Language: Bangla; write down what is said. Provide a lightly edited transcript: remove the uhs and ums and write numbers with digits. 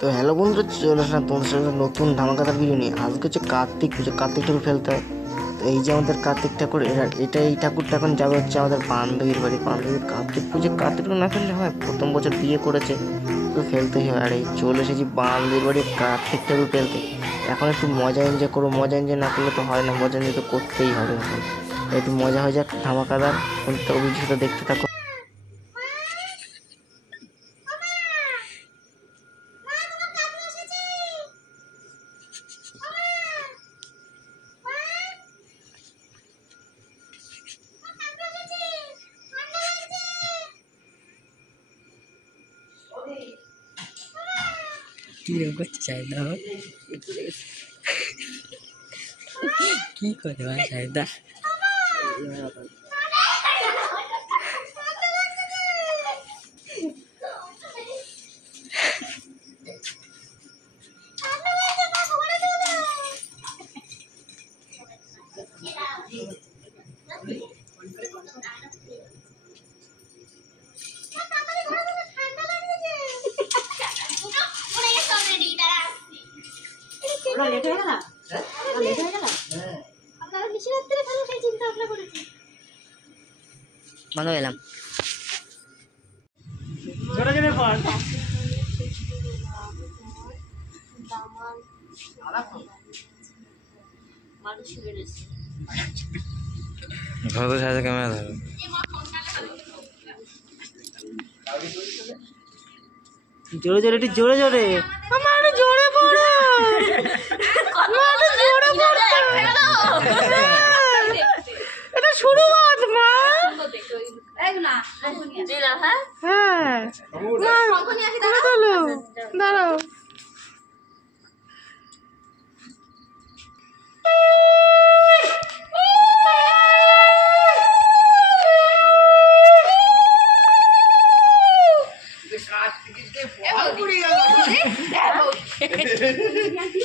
তো হ্যালো বন্ধুরা, চলে আসলাম তোমাদের সাথে নতুন ধামাকাদার ভিডিও নিয়ে। আজকে হচ্ছে কার্তিক পুজো, কার্তিক ঠাকুর ফেলতে হয়। তো এই যে আমাদের কার্তিক ঠাকুর, এই ঠাকুরটা এখন যাবে হচ্ছে আমাদের বান্ধবীর বাড়ি। বান্ধবীর কার্তিক পুজো, কার্তিক ঠাকুর না ফেললে হয়? প্রথম বছর বিয়ে করেছে, তো ফেলতেই হয়। আর এই চলে এসেছি বান্ধবীর বাড়ি কার্তিক ঠাকুর ফেলতে। এখন একটু মজা এনজয় করবো, মজা এনজয় না করলে তো হয় না, মজা এনজয় তো করতেই হবে। এখন একটু মজা হয়ে যাক ধামাকাদার, তো অভিযোগটা দেখতে থাকো। কি করতে চাই না কি করে চাহিদা ভালো এলাম। ঘরে সাথে ক্যামেরা ধরো। জোরে জোরে, একটু জোরে জোরে, আমার জোরে পড়ে, এটা শুরু বাদ মা। হ্যাঁ দাঁড়াও।